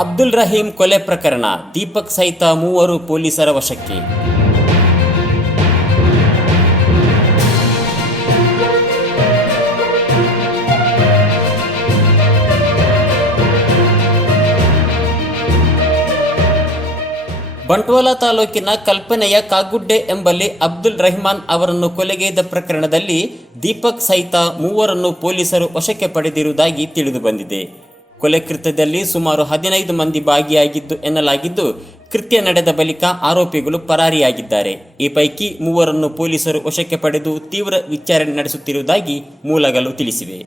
ಅಬ್ದುಲ್ ರಹೀಂ ಕೊಲೆ ಪ್ರಕರಣ, ದೀಪಕ್ ಸಹಿತ 3 ಪೊಲೀಸರ ವಶಕ್ಕೆ. ಬಂಟ್ವಾಳ ತಾಲೂಕಿನ ಕಲ್ಪನೆಯ ಕಾಗುಡ್ಡೆ ಎಂಬಲ್ಲಿ ಅಬ್ದುಲ್ ರಹಮಾನ್ ಅವರನ್ನು ಕೊಲೆಗೈದ ಪ್ರಕರಣದಲ್ಲಿ ದೀಪಕ್ ಸಹಿತ 3 ಪೊಲೀಸರು ವಶಕ್ಕೆ ಪಡೆದಿರುವುದಾಗಿ ತಿಳಿದು ಬಂದಿದೆ. ಕೊಲೆ ಕೃತ್ಯದಲ್ಲಿ ಸುಮಾರು 15 ಮಂದಿ ಭಾಗಿಯಾಗಿದ್ದು ಎನ್ನಲಾಗಿದ್ದು, ಕೃತ್ಯ ನಡೆದ ಬಳಿಕ ಆರೋಪಿಗಳು ಪರಾರಿಯಾಗಿದ್ದಾರೆ. ಈ ಪೈಕಿ 3 ಪೊಲೀಸರು ವಶಕ್ಕೆ ಪಡೆದು ತೀವ್ರ ವಿಚಾರಣೆ ನಡೆಸುತ್ತಿರುವುದಾಗಿ ಮೂಲಗಳು ತಿಳಿಸಿವೆ.